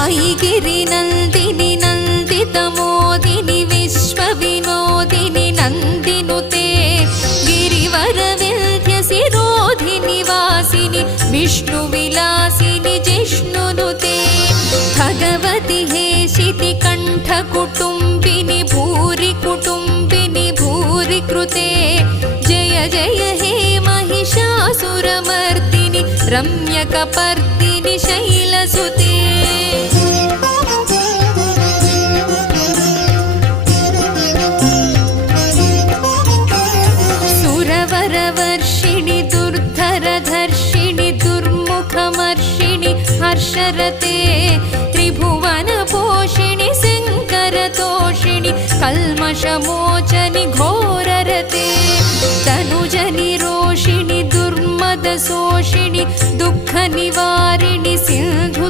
ऐगिरिनन्दिनि नन्दितमोदिनि विश्वविनोदिनि नन्दिनुते गिरिवरविन्ध्यसिरोधिनि वासिनि विष्णुविलासिनि जिष्णुनुते भगवति हेशितिकण्ठकुटुम्बिनि भूरि कुटुम्बिनि भूरि कृते जय जय हे महिषासुरमर्दिनि रम्यकपर्दिनि शैलसुते सुरवरवर्षिणि दुर्धरधर्षिणि दुर्मुखमर्षिणि हर्षरते त्रिभुवनपोषिणि शङ्करतोषिणि कल्मषमोचनि घोररते तनुजनिरोषिणि दुर्मदशोषिणि दुःखनिवारिणि सिन्धु